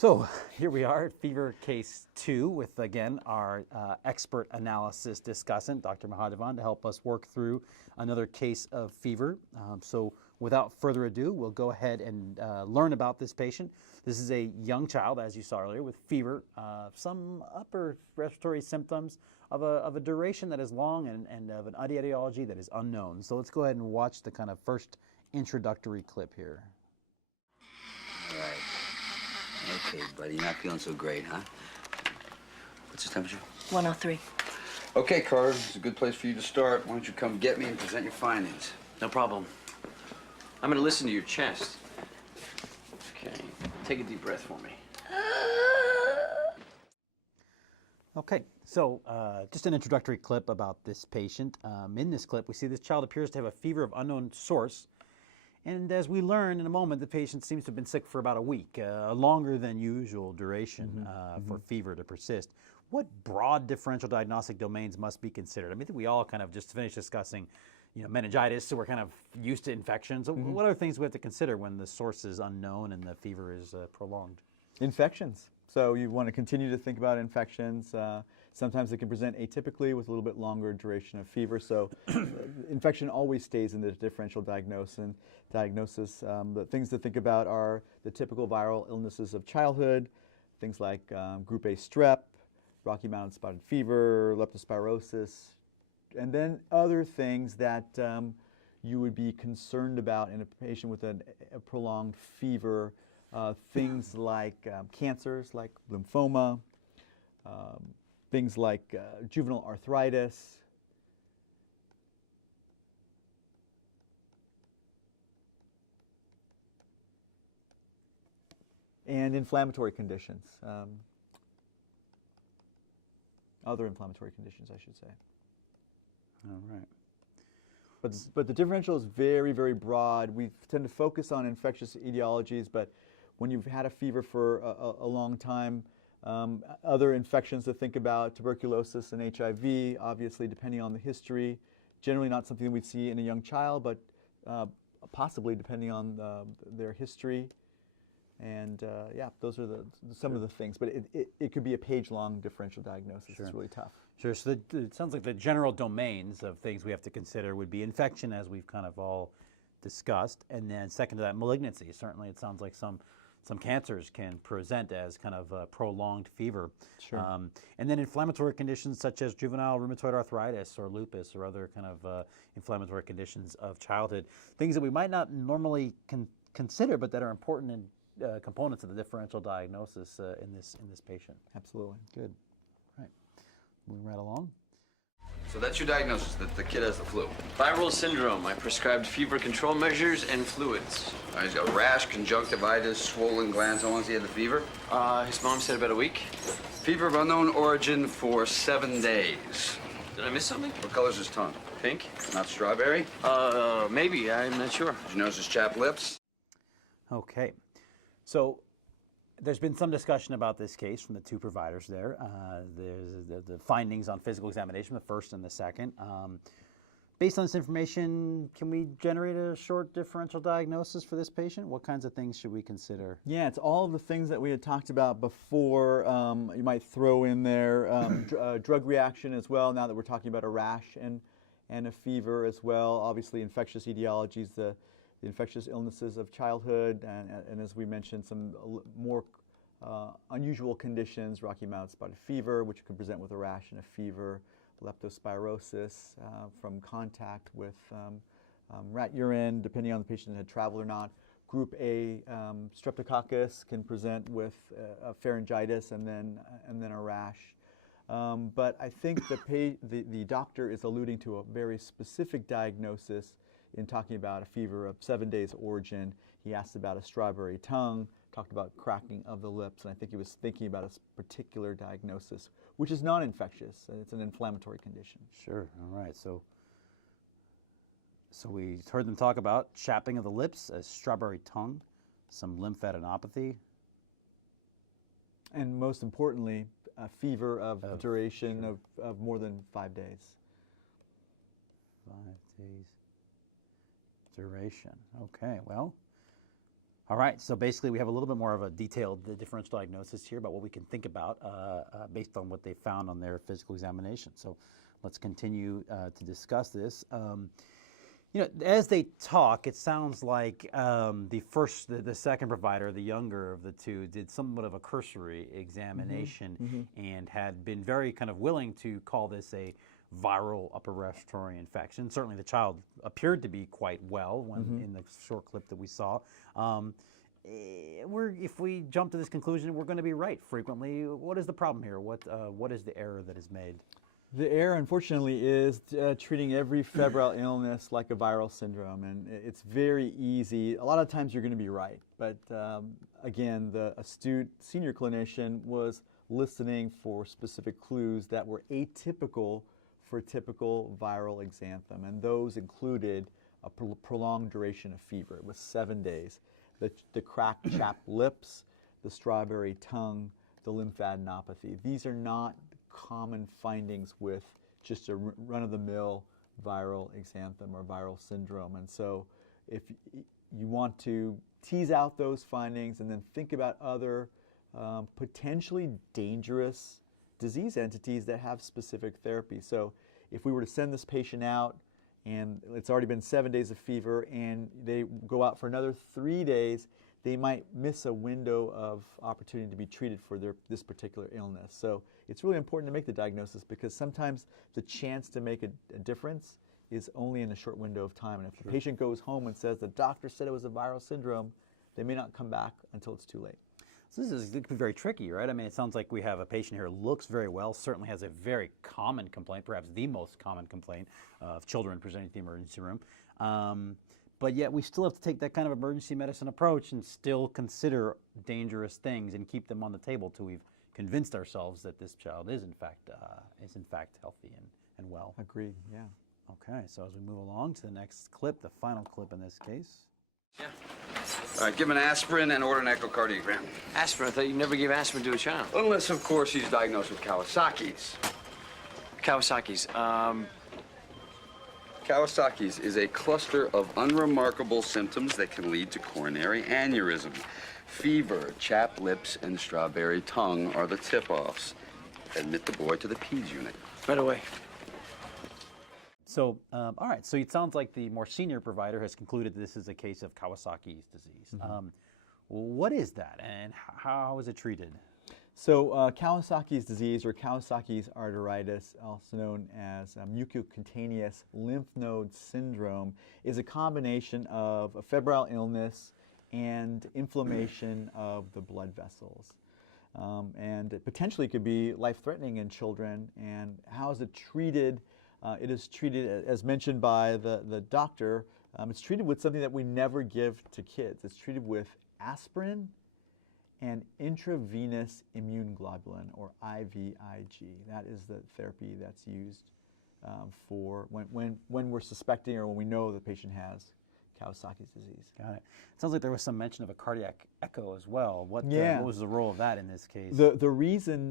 So here we are at fever case 2 with, again, our expert analysis discussant, Dr. Mahadevan, to help us work through another case of fever. So without further ado, we'll go ahead and learn about this patient. This is a young child, as you saw earlier, with fever, some upper respiratory symptoms of a duration that is long and of an etiology that is unknown. So let's go ahead and watch the kind of first introductory clip here. All right. Okay, buddy, you're not feeling so great, huh? What's his temperature? 103. Okay, Carter, it's a good place for you to start. Why don't you come get me and present your findings? No problem. I'm gonna listen to your chest. Okay, take a deep breath for me. Okay, so just an introductory clip about this patient. In this clip, we see this child appears to have a fever of unknown source. And as we learn in a moment, the patient seems to have been sick for about a week, a longer than usual duration for fever to persist. What broad differential diagnostic domains must be considered? I mean, I think we all kind of just finished discussing, meningitis, so we're kind of used to infections. So what are things we have to consider when the source is unknown and the fever is prolonged? Infections. So you want to continue to think about infections. Sometimes it can present atypically with a little bit longer duration of fever. So infection always stays in the differential diagnosis. The things to think about are the typical viral illnesses of childhood, things like group A strep, Rocky Mountain spotted fever, leptospirosis, and then other things that you would be concerned about in a patient with a prolonged fever. Things like cancers, like lymphoma, things like juvenile arthritis, and inflammatory conditions, other inflammatory conditions, I should say. All right. But the differential is very, very broad. We tend to focus on infectious etiologies, but when you've had a fever for a long time, other infections to think about, tuberculosis and HIV, obviously depending on the history, generally not something we'd see in a young child, but possibly depending on their history. And yeah, those are some of the things. But it could be a page-long differential diagnosis. Sure. It's really tough. Sure. So it sounds like the general domains of things we have to consider would be infection, as we've kind of all discussed, and then second to that, malignancy. Certainly, it sounds like some cancers can present as kind of a prolonged fever. Sure. And then inflammatory conditions such as juvenile rheumatoid arthritis or lupus or other kind of inflammatory conditions of childhood. Things that we might not normally consider, but that are important in components of the differential diagnosis in this patient. Absolutely. Good. Right. Moving right along. So that's your diagnosis, that the kid has the flu. Viral syndrome. I prescribed fever control measures and fluids. He's got rash, conjunctivitis, swollen glands. How long has he had the fever? His mom said about a week. Fever of unknown origin for 7 days. Did I miss something? What color's his tongue? Pink? Not strawberry? Maybe. I'm not sure. Did you notice his chapped lips? Okay. So there's been some discussion about this case from the two providers there. There's the findings on physical examination, the first and the second. Based on this information, can we generate a short differential diagnosis for this patient? What kinds of things should we consider? Yeah, it's all of the things that we had talked about before. You might throw in there drug reaction as well, now that we're talking about a rash and a fever as well. Obviously, infectious etiologies, the infectious illnesses of childhood, and as we mentioned, some more unusual conditions, Rocky Mountain spotted fever, which can present with a rash and a fever, leptospirosis from contact with rat urine, depending on the patient had traveled or not. Group A streptococcus can present with a pharyngitis and then a rash. But I think the doctor is alluding to a very specific diagnosis in talking about a fever of 7 days origin. He asked about a strawberry tongue, talked about cracking of the lips, and I think he was thinking about a particular diagnosis, which is non-infectious. It's an inflammatory condition. Sure. All right. So we heard them talk about chapping of the lips, a strawberry tongue, some lymphadenopathy. And most importantly, a fever of duration of more than 5 days. 5 days duration. Okay, well, All right, so basically we have a little bit more of a detailed differential diagnosis here about what we can think about based on what they found on their physical examination. So let's continue to discuss this. You know, as they talk, it sounds like the second provider, the younger of the two, did somewhat of a cursory examination and had been very kind of willing to call this a viral upper respiratory infection. Certainly the child appeared to be quite well when in the short clip that we saw. If we jump to this conclusion, we're going to be right frequently. What is the problem here? What is the error that is made? The error, unfortunately, is treating every febrile illness like a viral syndrome, and it's very easy. A lot of times you're going to be right, but again, the astute senior clinician was listening for specific clues that were atypical for typical viral exanthem, and those included a prolonged duration of fever. It was 7 days. The cracked, chapped lips, the strawberry tongue, the lymphadenopathy. These are not common findings with just a run-of-the-mill viral exanthem or viral syndrome. And so if you want to tease out those findings and then think about other potentially dangerous disease entities that have specific therapy. So if we were to send this patient out and it's already been 7 days of fever and they go out for another 3 days, they might miss a window of opportunity to be treated for this particular illness. So it's really important to make the diagnosis because sometimes the chance to make a difference is only in a short window of time. And if the patient goes home and says the doctor said it was a viral syndrome, they may not come back until it's too late. So this could be very tricky, right? I mean, it sounds like we have a patient here who looks very well, certainly has a very common complaint, perhaps the most common complaint of children presenting to the emergency room. But yet we still have to take that kind of emergency medicine approach and still consider dangerous things and keep them on the table till we've convinced ourselves that this child is in fact healthy and well. Agreed, yeah. Okay, so as we move along to the next clip, the final clip in this case. Yeah. All right, give him an aspirin and order an echocardiogram. Aspirin? I thought you never give aspirin to a child. Unless, of course, he's diagnosed with Kawasaki's. Kawasaki's. Kawasaki's is a cluster of unremarkable symptoms that can lead to coronary aneurysm. Fever, chapped lips, and strawberry tongue are the tip-offs. Admit the boy to the peds unit. Right away. So, all right, so it sounds like the more senior provider has concluded this is a case of Kawasaki's disease. What is that and how is it treated? So Kawasaki's disease or Kawasaki's arteritis, also known as mucocutaneous lymph node syndrome, is a combination of a febrile illness and inflammation of the blood vessels. And it potentially could be life-threatening in children. And how is it treated? It is treated, as mentioned by the doctor, it's treated with something that we never give to kids. It's treated with aspirin and intravenous immune globulin, or IVIG. That is the therapy that's used for when we're suspecting or when we know the patient has Kawasaki's disease. Got it. It sounds like there was some mention of a cardiac echo as well. What was the role of that in this case? The reason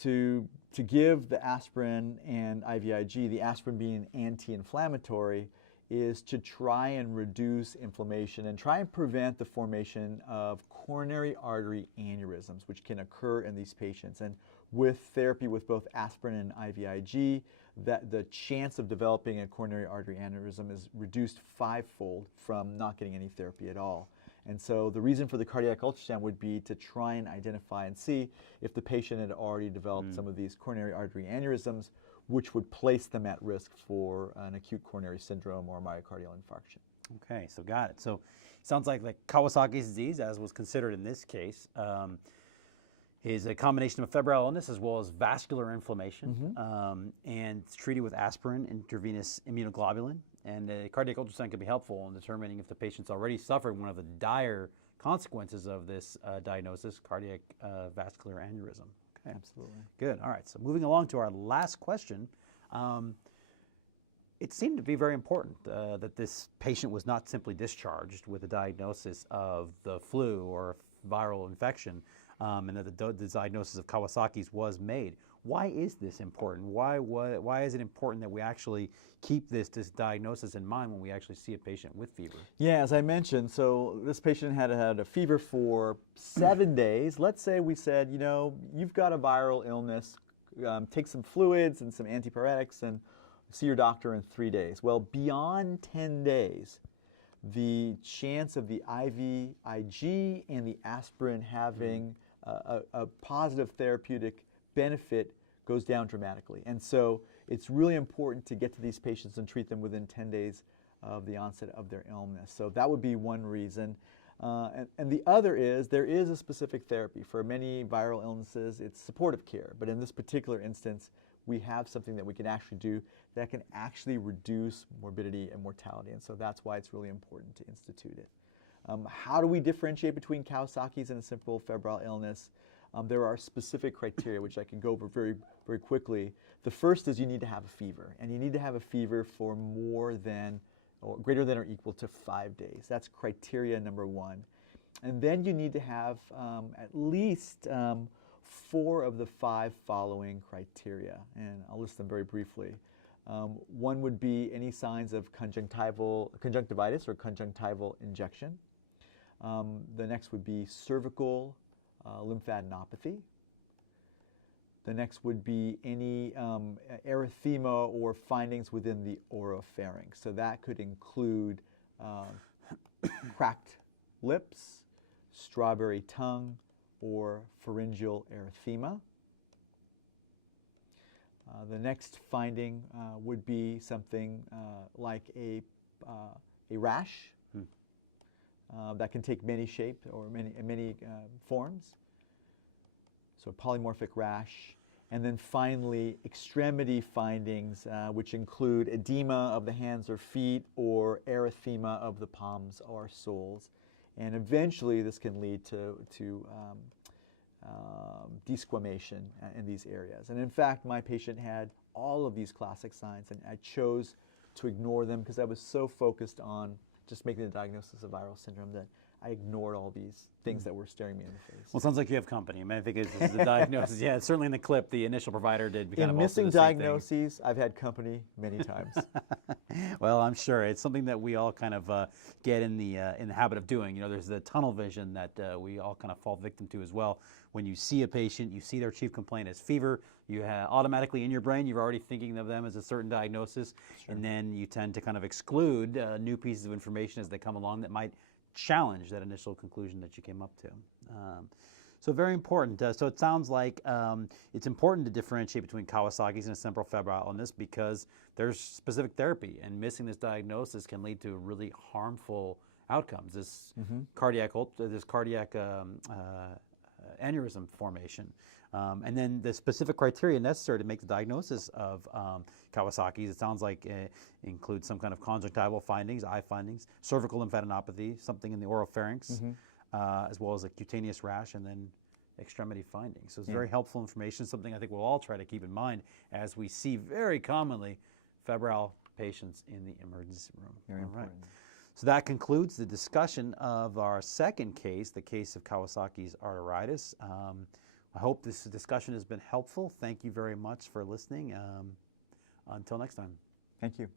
to give the aspirin and IVIG, the aspirin being an anti-inflammatory, is to try and reduce inflammation and try and prevent the formation of coronary artery aneurysms, which can occur in these patients. And with therapy with both aspirin and IVIG, that the chance of developing a coronary artery aneurysm is reduced 5-fold from not getting any therapy at all. And so the reason for the cardiac ultrasound would be to try and identify and see if the patient had already developed some of these coronary artery aneurysms, which would place them at risk for an acute coronary syndrome or myocardial infarction. Okay, so got it. So it sounds like Kawasaki's disease, as was considered in this case, is a combination of febrile illness as well as vascular inflammation, and it's treated with aspirin, intravenous immunoglobulin, and a cardiac ultrasound can be helpful in determining if the patient's already suffered one of the dire consequences of this diagnosis, cardiac vascular aneurysm. Okay. Absolutely. Good. All right. So moving along to our last question, it seemed to be very important that this patient was not simply discharged with a diagnosis of the flu or viral infection, and that the diagnosis of Kawasaki's was made. Why is this important? Why is it important that we actually keep this diagnosis in mind when we actually see a patient with fever? Yeah, as I mentioned, so this patient had a fever for 7 days. Let's say we said, you know, you've got a viral illness, take some fluids and some antipyretics and see your doctor in 3 days. Well, beyond 10 days, the chance of the IVIG and the aspirin having a positive therapeutic benefit goes down dramatically. And so it's really important to get to these patients and treat them within 10 days of the onset of their illness. So that would be one reason. And the other is there is a specific therapy. For many viral illnesses, it's supportive care. But in this particular instance, we have something that we can actually do that can actually reduce morbidity and mortality. And so that's why it's really important to institute it. How do we differentiate between Kawasaki's and a simple febrile illness? There are specific criteria which I can go over very, very quickly. The first is you need to have a fever, and you need to have a fever for more than or greater than or equal to 5 days. That's criteria number one. And then you need to have at least 4 of the 5 following criteria, and I'll list them very briefly. One would be any signs of conjunctivitis or conjunctival injection. The next would be cervical lymphadenopathy. The next would be any erythema or findings within the oropharynx. So that could include cracked lips, strawberry tongue, or pharyngeal erythema. The next finding would be something like a rash that can take many shapes or many forms. So polymorphic rash. And then finally, extremity findings, which include edema of the hands or feet or erythema of the palms or soles. And eventually, this can lead to desquamation in these areas. And in fact, my patient had all of these classic signs, and I chose to ignore them because I was so focused on just making the diagnosis of viral syndrome that I ignored all these things that were staring me in the face. Well, it sounds like you have company. I mean, I think it's the diagnosis. Yeah, certainly in the clip, the initial provider did kind of also missing the same thing. diagnoses, I've had company many times. Well, I'm sure it's something that we all kind of get in the habit of doing. You know, there's the tunnel vision that we all kind of fall victim to as well. When you see a patient, you see their chief complaint is fever. You have automatically in your brain, you're already thinking of them as a certain diagnosis, and then you tend to kind of exclude new pieces of information as they come along that might challenge that initial conclusion that you came up to. So very important. So it sounds like it's important to differentiate between Kawasaki's and a simple febrile illness because there's specific therapy, and missing this diagnosis can lead to really harmful outcomes. This cardiac aneurysm formation. And then the specific criteria necessary to make the diagnosis of Kawasaki's, it sounds like includes some kind of conjunctival findings, eye findings, cervical lymphadenopathy, something in the oropharynx, as well as a cutaneous rash, and then extremity findings. So it's very helpful information, something I think we'll all try to keep in mind as we see very commonly febrile patients in the emergency room. Very important. So that concludes the discussion of our second case, the case of Kawasaki's arteritis. I hope this discussion has been helpful. Thank you very much for listening. Until next time. Thank you.